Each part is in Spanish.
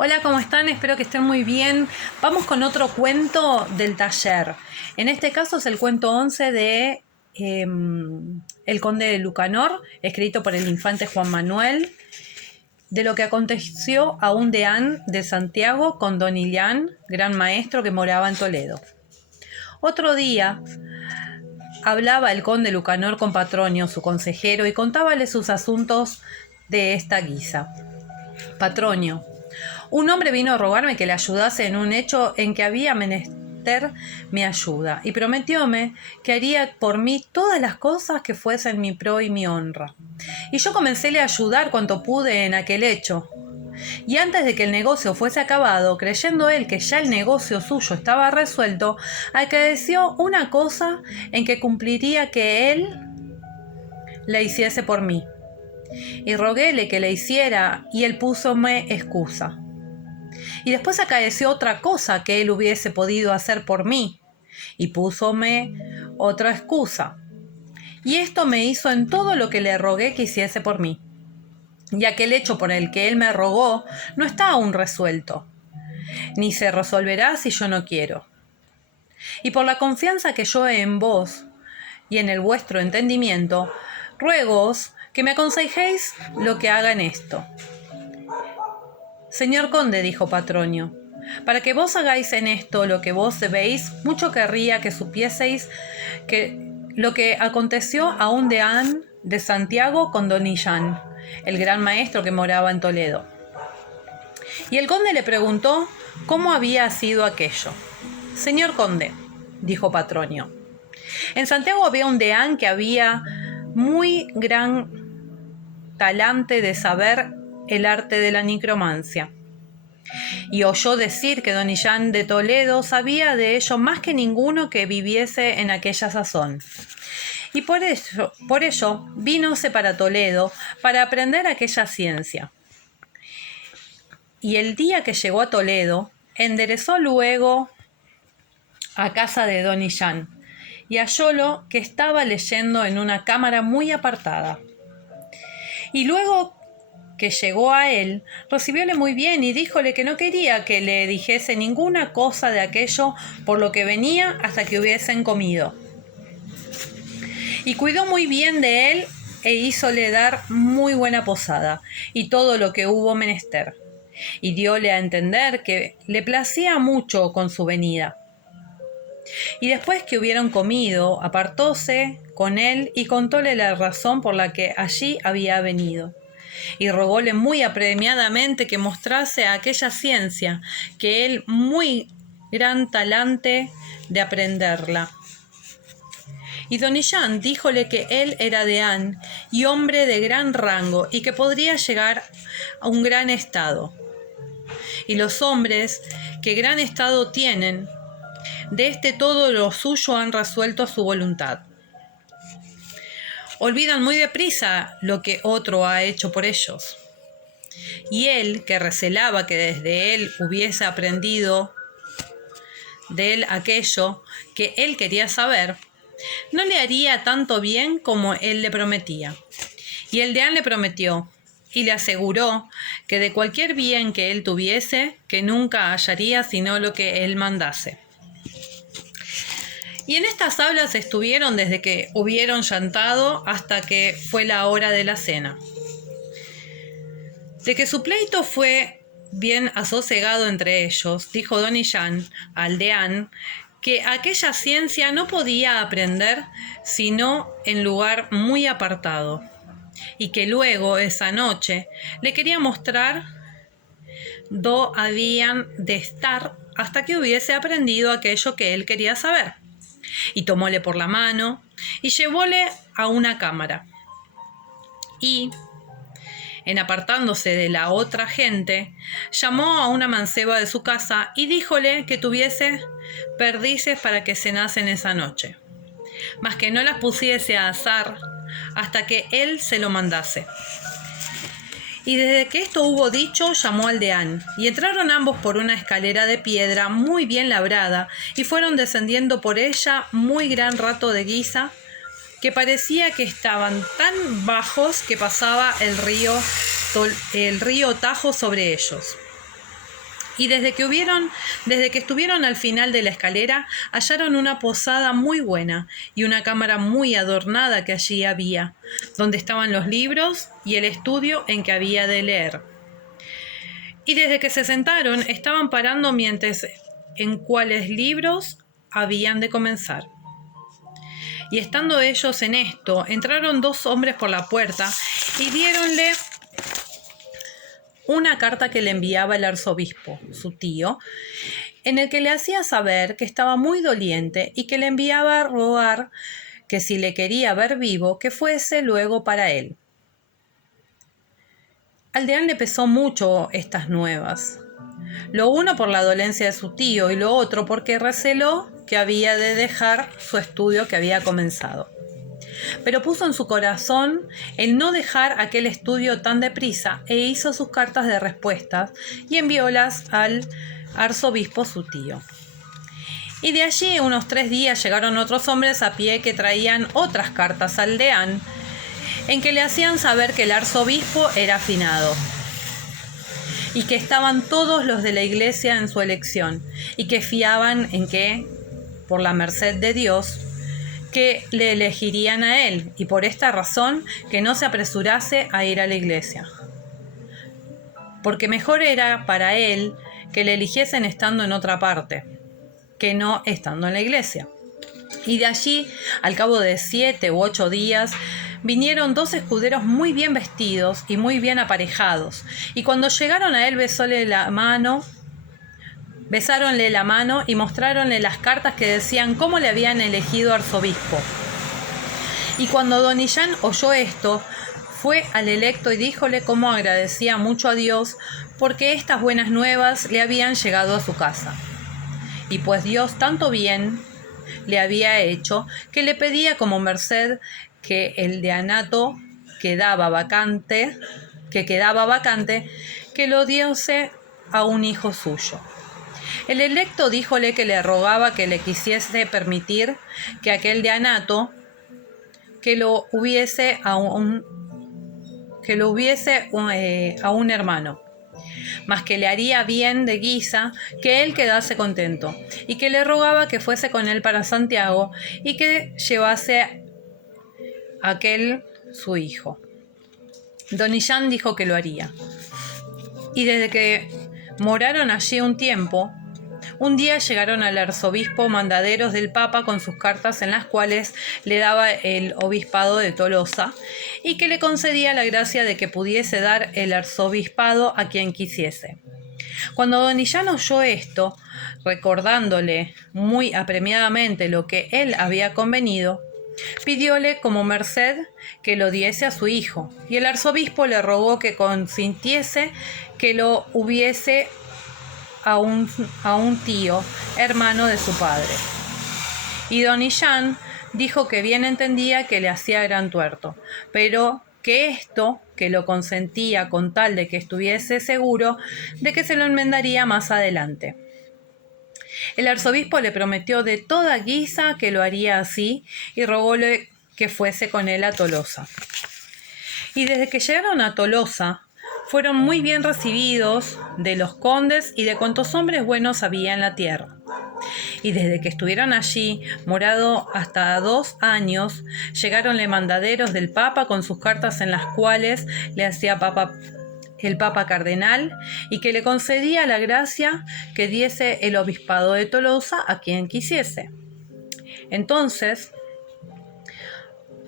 Hola, ¿cómo están? Espero que estén muy bien. Vamos con otro cuento del taller. En este caso es el cuento 11 de El Conde de Lucanor, escrito por el infante Juan Manuel, de lo que aconteció a un deán de Santiago con don Illán, gran maestro que moraba en Toledo. Otro día hablaba el conde Lucanor con Patronio, su consejero, y contábale sus asuntos de esta guisa. Patronio: un hombre vino a rogarme que le ayudase en un hecho en que había menester mi ayuda, y prometióme que haría por mí todas las cosas que fuesen mi pro y mi honra. Y yo comencéle a ayudar cuanto pude en aquel hecho. Y antes de que el negocio fuese acabado, creyendo él que ya el negocio suyo estaba resuelto, acaeció una cosa en que cumpliría que él la hiciese por mí. Y roguéle que le hiciera, y él púsome excusa. Y después acaeció otra cosa que él hubiese podido hacer por mí, y púsome otra excusa. Y esto me hizo en todo lo que le rogué que hiciese por mí. Y aquel hecho por el que él me rogó no está aún resuelto, ni se resolverá si yo no quiero. Y por la confianza que yo he en vos y en el vuestro entendimiento, ruegoos que me aconsejéis lo que haga en esto. Señor conde, dijo Patronio, para que vos hagáis en esto lo que vos debéis, mucho querría que supieseis que lo que aconteció a un deán de Santiago con don Illán, el gran maestro que moraba en Toledo. Y el conde le preguntó cómo había sido aquello. Señor conde, dijo Patronio, en Santiago había un deán que había muy gran talante de saber el arte de la necromancia. Y oyó decir que don Illán de Toledo sabía de ello más que ninguno que viviese en aquella sazón. Y por ello vínose para Toledo para aprender aquella ciencia. Y el día que llegó a Toledo, enderezó luego a casa de don Illán, y hallólo que estaba leyendo en una cámara muy apartada. Y luego que llegó a él, recibióle muy bien y díjole que no quería que le dijese ninguna cosa de aquello por lo que venía hasta que hubiesen comido. Y cuidó muy bien de él e hízole dar muy buena posada y todo lo que hubo menester. Y dióle a entender que le placía mucho con su venida. Y después que hubieron comido, apartóse con él y contóle la razón por la que allí había venido. Y rogóle muy apremiadamente que mostrase aquella ciencia, que él muy gran talante de aprenderla. Y don Illán díjole que él era deán y hombre de gran rango y que podría llegar a un gran estado. Y los hombres que gran estado tienen, de este todo lo suyo han resuelto su voluntad. Olvidan muy deprisa lo que otro ha hecho por ellos. Y él, que recelaba que desde él hubiese aprendido de él aquello que él quería saber, no le haría tanto bien como él le prometía. Y el deán le prometió y le aseguró que de cualquier bien que él tuviese, que nunca hallaría sino lo que él mandase. Y en estas hablas estuvieron desde que hubieron yantado hasta que fue la hora de la cena. De que su pleito fue bien asosegado entre ellos, dijo don Illán al deán que aquella ciencia no podía aprender sino en lugar muy apartado, y que luego esa noche le quería mostrar do habían de estar hasta que hubiese aprendido aquello que él quería saber. Y tomóle por la mano y llevóle a una cámara. Y, en apartándose de la otra gente, llamó a una manceba de su casa y díjole que tuviese perdices para que cenasen esa noche, mas que no las pusiese a asar hasta que él se lo mandase. Y desde que esto hubo dicho, llamó al deán, y entraron ambos por una escalera de piedra muy bien labrada, y fueron descendiendo por ella muy gran rato de guisa, que parecía que estaban tan bajos que pasaba el río Tajo sobre ellos. Y desde que estuvieron al final de la escalera, hallaron una posada muy buena y una cámara muy adornada que allí había, donde estaban los libros y el estudio en que había de leer. Y desde que se sentaron, estaban parando mientras en cuáles libros habían de comenzar. Y estando ellos en esto, entraron 2 hombres por la puerta y diéronle una carta que le enviaba el arzobispo, su tío, en el que le hacía saber que estaba muy doliente y que le enviaba a rogar que si le quería ver vivo, que fuese luego para él. Al deán le pesó mucho estas nuevas, lo uno por la dolencia de su tío y lo otro porque receló que había de dejar su estudio que había comenzado. Pero puso en su corazón el no dejar aquel estudio tan deprisa e hizo sus cartas de respuestas y enviólas al arzobispo su tío. Y de allí unos 3 días llegaron otros hombres a pie que traían otras cartas al deán en que le hacían saber que el arzobispo era finado y que estaban todos los de la iglesia en su elección y que fiaban en que, por la merced de Dios, que le elegirían a él, y por esta razón que no se apresurase a ir a la iglesia. Porque mejor era para él que le eligiesen estando en otra parte, que no estando en la iglesia. Y de allí, al cabo de 7 u 8 días, vinieron 2 escuderos muy bien vestidos y muy bien aparejados, y cuando llegaron a él besáronle la mano y mostráronle las cartas que decían cómo le habían elegido arzobispo. Y cuando don Illán oyó esto, fue al electo y díjole cómo agradecía mucho a Dios porque estas buenas nuevas le habían llegado a su casa. Y pues Dios tanto bien le había hecho que le pedía como merced que el deanato que quedaba vacante, que lo diese a un hijo suyo. El electo díjole que le rogaba que le quisiese permitir que aquel deanato que lo hubiese a un hermano, mas que le haría bien de guisa que él quedase contento, y que le rogaba que fuese con él para Santiago y que llevase a aquel su hijo. Don Illán dijo que lo haría. Y desde que moraron allí un tiempo, un día llegaron al arzobispo mandaderos del Papa con sus cartas en las cuales le daba el obispado de Tolosa y que le concedía la gracia de que pudiese dar el arzobispado a quien quisiese. Cuando don Illán oyó esto, recordándole muy apremiadamente lo que él había convenido, pidióle como merced que lo diese a su hijo, y el arzobispo le rogó que consintiese que lo hubiese a un tío, hermano de su padre. Y don Illán dijo que bien entendía que le hacía gran tuerto, pero que lo consentía con tal de que estuviese seguro de que se lo enmendaría más adelante. El arzobispo le prometió de toda guisa que lo haría así y rogóle que fuese con él a Tolosa. Y desde que llegaron a Tolosa, fueron muy bien recibidos de los condes y de cuantos hombres buenos había en la tierra. Y desde que estuvieron allí, morado hasta 2 años, llegaronle mandaderos del Papa con sus cartas en las cuales le hacía el Papa cardenal y que le concedía la gracia que diese el obispado de Tolosa a quien quisiese. Entonces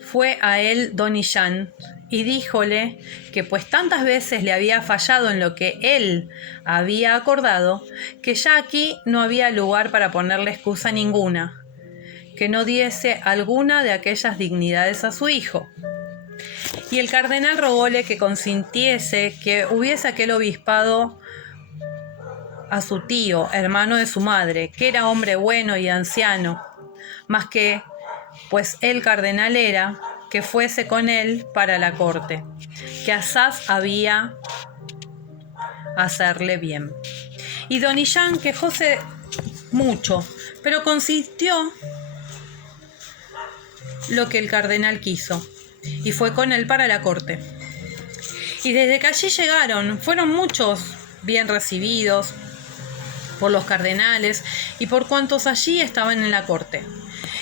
fue a él don Illán y díjole que pues tantas veces le había fallado en lo que él había acordado, que ya aquí no había lugar para ponerle excusa ninguna, que no diese alguna de aquellas dignidades a su hijo. Y el cardenal rogóle que consintiese que hubiese aquel obispado a su tío, hermano de su madre, que era hombre bueno y anciano, mas que, pues el cardenal era, que fuese con él para la corte, que asaz había hacerle bien. Y don Illán quejóse mucho, pero consintió lo que el cardenal quiso, y fue con él para la corte. Y desde que allí llegaron, fueron muchos bien recibidos, por los cardenales y por cuantos allí estaban en la corte,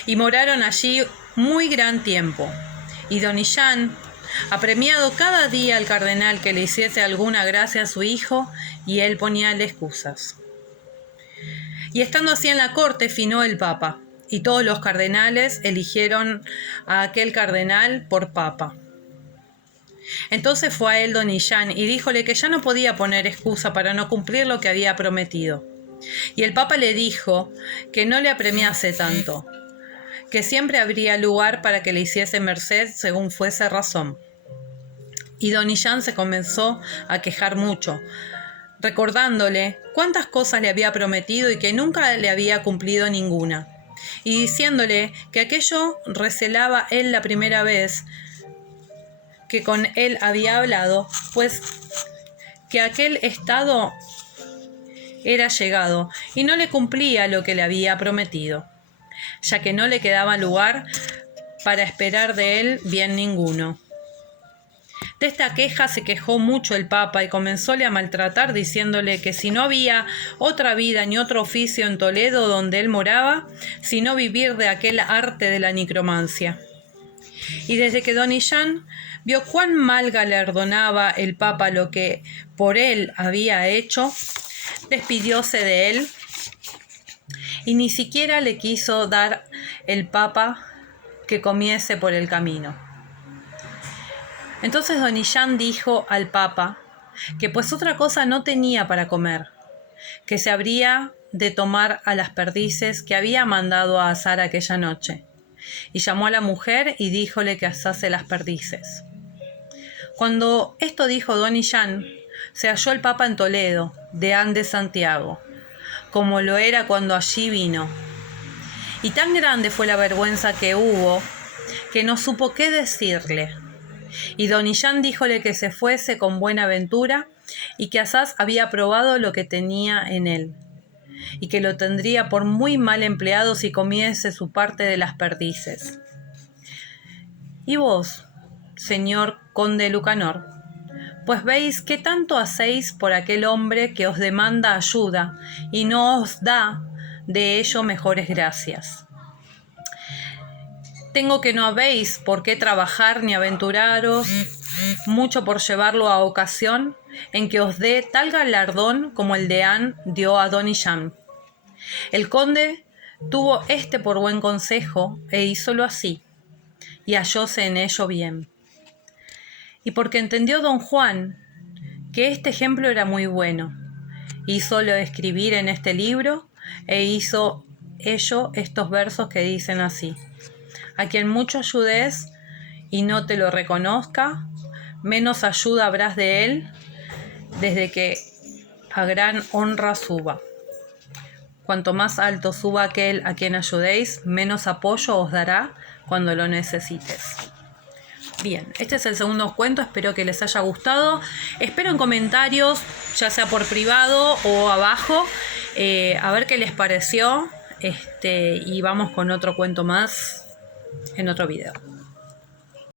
y moraron allí muy gran tiempo. Y don Illán, apremiado cada día al cardenal que le hiciese alguna gracia a su hijo, y él poníale excusas. Y estando así en la corte, finó el papa, y todos los cardenales eligieron a aquel cardenal por papa. Entonces fue a él don Illán y díjole que ya no podía poner excusa para no cumplir lo que había prometido. Y el papa le dijo que no le apremiase tanto, que siempre habría lugar para que le hiciese merced según fuese razón. Y don Illán se comenzó a quejar mucho, recordándole cuántas cosas le había prometido y que nunca le había cumplido ninguna, y diciéndole que aquello recelaba él la primera vez que con él había hablado, pues que aquel estado era llegado y no le cumplía lo que le había prometido, ya que no le quedaba lugar para esperar de él bien ninguno. De esta queja se quejó mucho el papa y comenzóle a maltratar, diciéndole que si no había otra vida ni otro oficio en Toledo donde él moraba, sino vivir de aquel arte de la necromancia. Y desde que don Illán vio cuán mal galardonaba el papa lo que por él había hecho, despidióse de él y ni siquiera le quiso dar el papa que comiese por el camino. Entonces don Illán dijo al papa que pues otra cosa no tenía para comer, que se habría de tomar a las perdices que había mandado a asar aquella noche, y llamó a la mujer y díjole que asase las perdices. Cuando esto dijo don Illán, se halló el papa en Toledo, deán de Santiago, como lo era cuando allí vino. Y tan grande fue la vergüenza que hubo, que no supo qué decirle. Y don Illán díjole que se fuese con buena ventura, y que asaz había probado lo que tenía en él, y que lo tendría por muy mal empleado si comiese su parte de las perdices. Y vos, señor conde Lucanor, pues veis qué tanto hacéis por aquel hombre que os demanda ayuda y no os da de ello mejores gracias. Tengo que no habéis por qué trabajar ni aventuraros mucho por llevarlo a ocasión en que os dé tal galardón como el deán dio a don Illán. El conde tuvo por buen consejo e hízolo así, y hallóse en ello bien. Y porque entendió don Juan que este ejemplo era muy bueno, hízolo escribir en este libro e hizo ello estos versos que dicen así: a quien mucho ayudes y no te lo reconozca, menos ayuda habrás de él desde que a gran honra suba. Cuanto más alto suba aquel a quien ayudéis, menos apoyo os dará cuando lo necesites. Bien, este es el segundo cuento, espero que les haya gustado. Espero en comentarios, ya sea por privado o abajo, a ver qué les pareció. Y vamos con otro cuento más en otro video.